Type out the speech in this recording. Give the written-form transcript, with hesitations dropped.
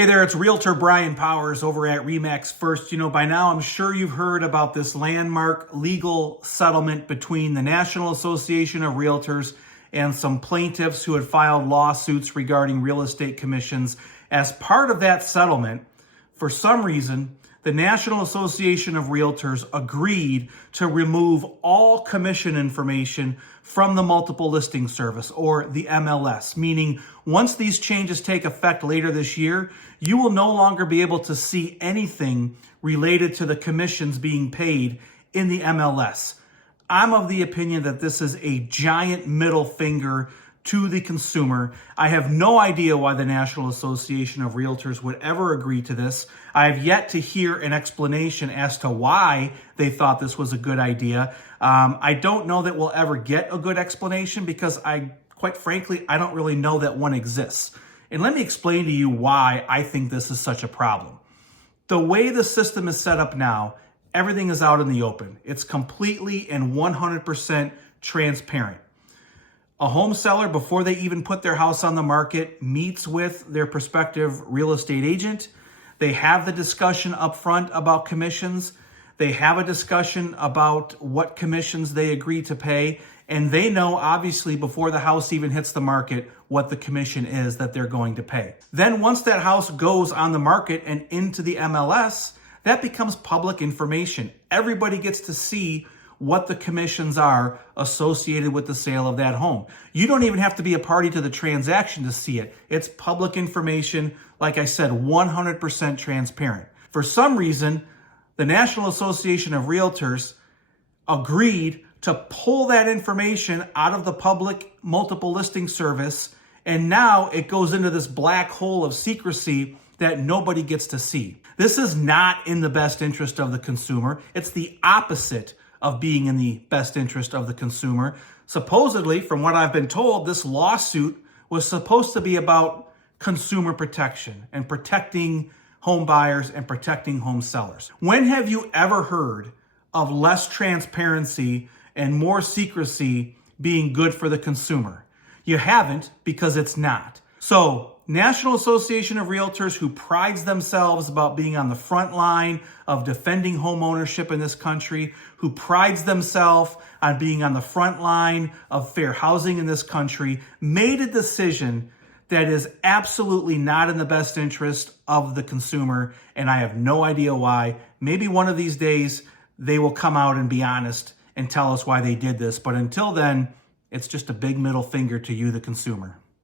Hey there, it's Realtor Brian Powers over at RE/MAX First. By now I'm sure you've heard about this landmark legal settlement between the National Association of Realtors and some plaintiffs who had filed lawsuits regarding real estate commissions. As part of that settlement, for some reason, the National Association of Realtors agreed to remove all commission information from the multiple listing service, or the MLS, meaning once these changes take effect later this year, you will no longer be able to see anything related to the commissions being paid in the MLS. I'm of the opinion that this is a giant middle finger to the consumer. I have no idea why the National Association of Realtors would ever agree to this. I have yet to hear an explanation as to why they thought this was a good idea. I don't know that we'll ever get a good explanation because quite frankly, I don't really know that one exists. And let me explain to you why I think this is such a problem. The way the system is set up now, everything is out in the open. It's completely and 100% transparent. A home seller, before they even put their house on the market, meets with their prospective real estate agent. They have the discussion up front about commissions. They have a discussion about what commissions they agree to pay. And they know, obviously, before the house even hits the market, what the commission is that they're going to pay. Then once that house goes on the market and into the MLS, that becomes public information. Everybody gets to see what the commissions are associated with the sale of that home. You don't even have to be a party to the transaction to see it. It's public information, like I said, 100% transparent. For some reason, the National Association of Realtors agreed to pull that information out of the public multiple listing service, and now it goes into this black hole of secrecy that nobody gets to see. This is not in the best interest of the consumer. It's the opposite of being in the best interest of the consumer. Supposedly, from what I've been told, this lawsuit was supposed to be about consumer protection and protecting home buyers and protecting home sellers. When have you ever heard of less transparency and more secrecy being good for the consumer? You haven't, because it's not. So, National Association of Realtors, who prides themselves about being on the front line of defending home ownership in this country, who prides themselves on being on the front line of fair housing in this country, made a decision that is absolutely not in the best interest of the consumer, and I have no idea why. Maybe one of these days they will come out and be honest and tell us why they did this, but until then, it's just a big middle finger to you, the consumer.